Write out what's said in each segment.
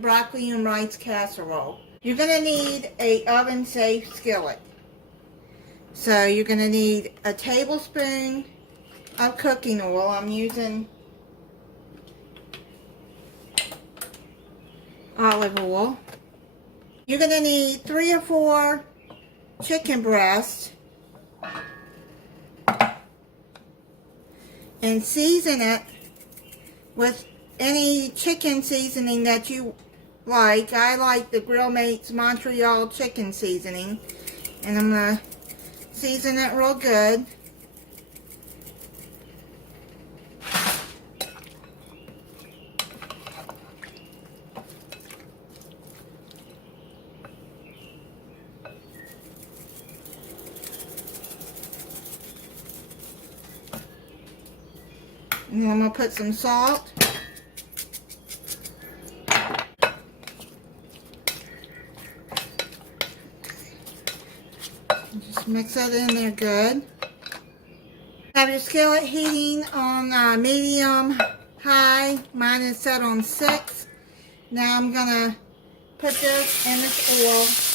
broccoli and rice casserole. You're going to need a oven-safe skillet. So you're going to need a tablespoon of cooking oil. I'm using olive oil. You're going to need 3 or 4 chicken breasts. And season it with any chicken seasoning that you like. I like the Grill Mates Montreal chicken seasoning. And I'm going to season it real good. And I'm going to put some salt. Just mix that in there good. Have your skillet heating on medium high. Mine is set on 6. Now I'm going to put this in this oil.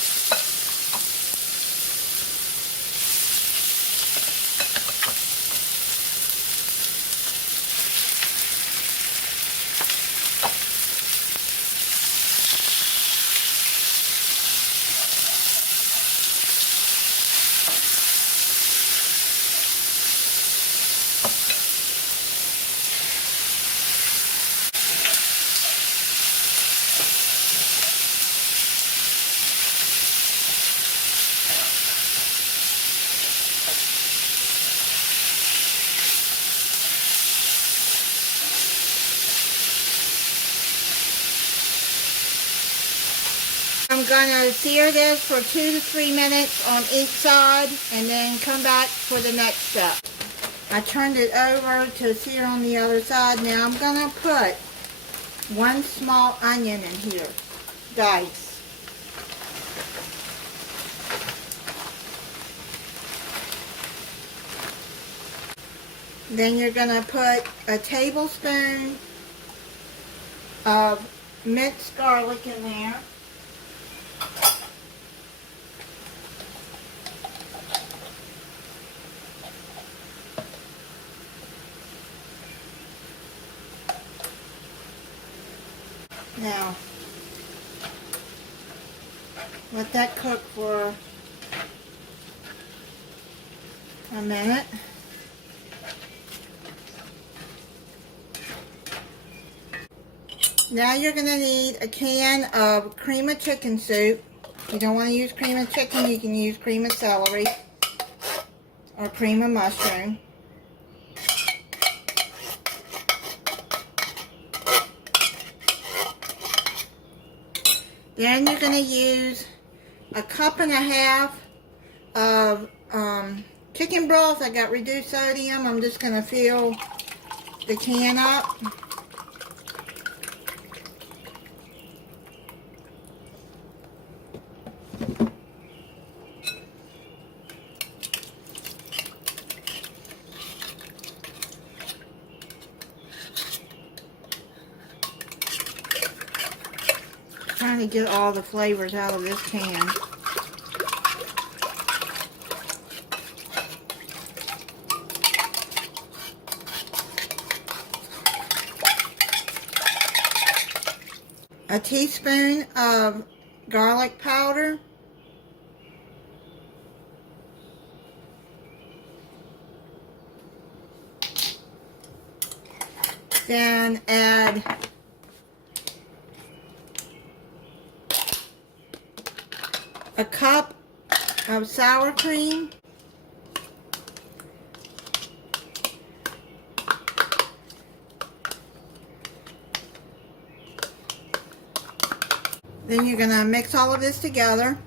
I'm going to sear this for 2 to 3 minutes on each side and then come back for the next step. I turned it over to sear on the other side. Now I'm going to put 1 small onion in here, diced. Then you're going to put a tablespoon of minced garlic in there. Now, let that cook for a minute. Now you're going to need a can of cream of chicken soup. If you don't want to use cream of chicken, you can use cream of celery or cream of mushroom. Then you're going to use a 1.5 cups of chicken broth. I got reduced sodium. I'm just going to fill the can up. Trying to get all the flavors out of this can. A teaspoon of garlic powder. Then add a cup of sour cream. Then you're going to mix all of this together.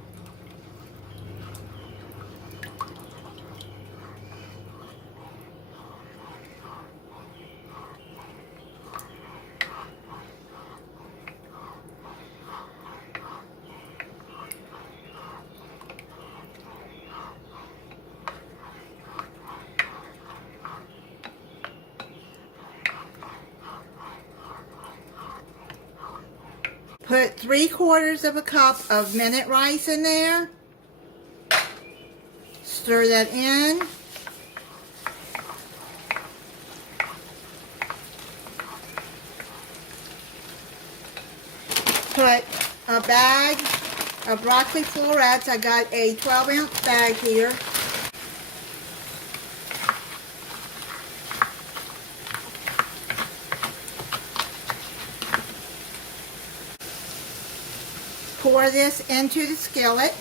Put 3/4 of a cup of minute rice in there. Stir that in. Put a bag of broccoli florets. I got a 12-ounce bag here. Pour this into the skillet.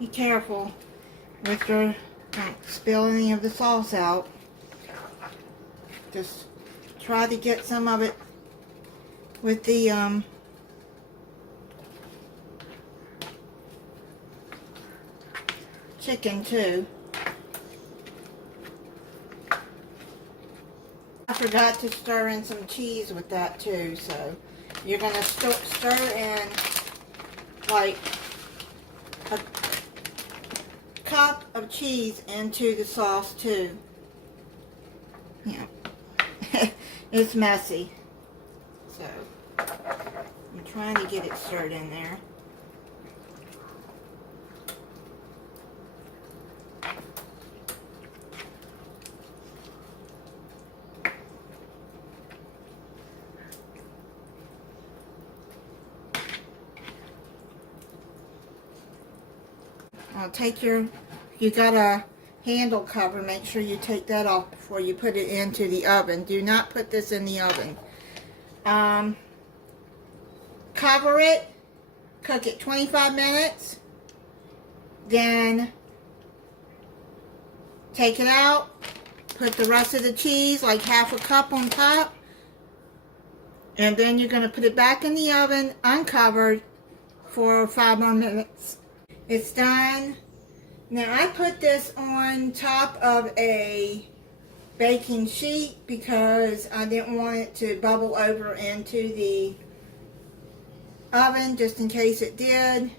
Be careful with your, don't spill any of the sauce out. Just try to get some of it with the chicken too. I forgot to stir in some cheese with that too, so you're going to stir in like a cup of cheese into the sauce too. Yeah. It's messy, so I'm trying to get it stirred in there. I'll take your, you got a handle cover, make sure you take that off before you put it into the oven. Do not put this in the oven. Cover it, cook it 25 minutes, then take it out, put the rest of the cheese, like half a cup on top, and then you're going to put it back in the oven uncovered for 5 more minutes. It's done. Now I put this on top of a baking sheet because I didn't want it to bubble over into the oven, just in case it did.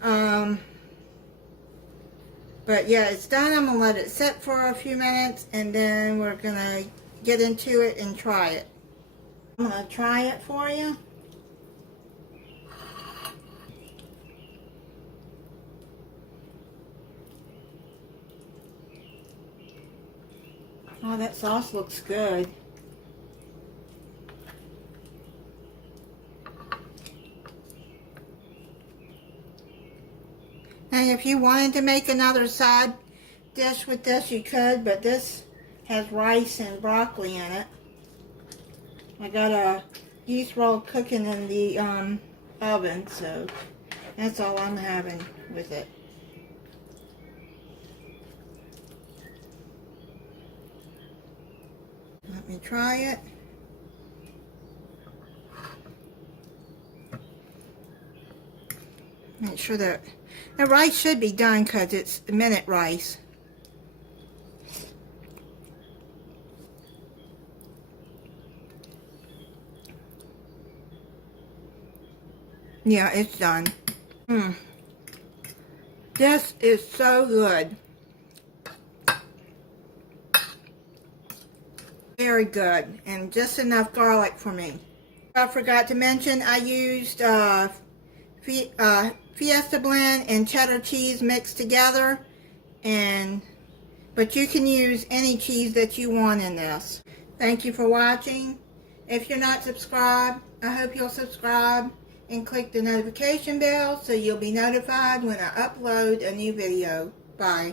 But yeah, it's done. I'm going to let it sit for a few minutes and then we're going to get into it and try it. I'm going to try it for you. Oh, that sauce looks good. And if you wanted to make another side dish with this, you could, but this has rice and broccoli in it. I got a yeast roll cooking in the oven, so that's all I'm having with it. Let me try it. Make sure that the rice should be done because it's minute rice. Yeah, it's done. This is so good. Very good, and just enough garlic for me. I forgot to mention I used Fiesta blend and cheddar cheese mixed together, but you can use any cheese that you want in this. Thank you for watching. If you're not subscribed, I hope you'll subscribe and click the notification bell so you'll be notified when I upload a new video. Bye.